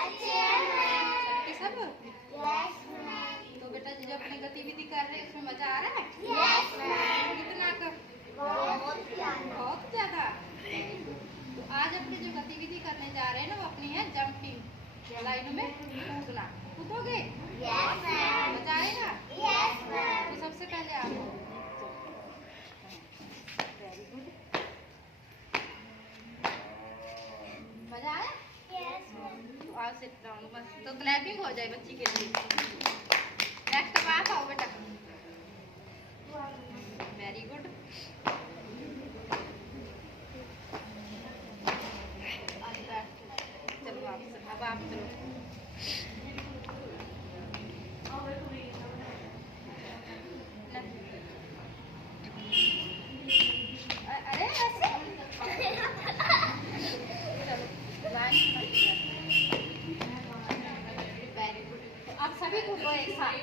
अच्छे हैं। सबके सब। Yes ma'am. तो बेटा जो अपनी गतिविधि कर रहे हैं उसमें मजा आ रहा है? Yes ma'am. कितना का? बहुत ज्यादा। बहुत ज्यादा। तो आज अपनी जो गतिविधि करने जा रहे हैं ना वो अपनी है जंपिंग, लाइनों में कूदना। कूदोगे? Yes ma'am. मजा आएगा? Yes ma'am. तो सबसे पहले आप वेरी गुड। मजा आया? Yes ma'am. तो आज सिट डाउन बस, तो क्लैपिंग हो जाए बच्ची के लिए। नेक्स्ट बात आओ बेटा। Very good. चलो अब आप चलो। अरे ऐसे वेरी गुड। अब सभी को एक साथ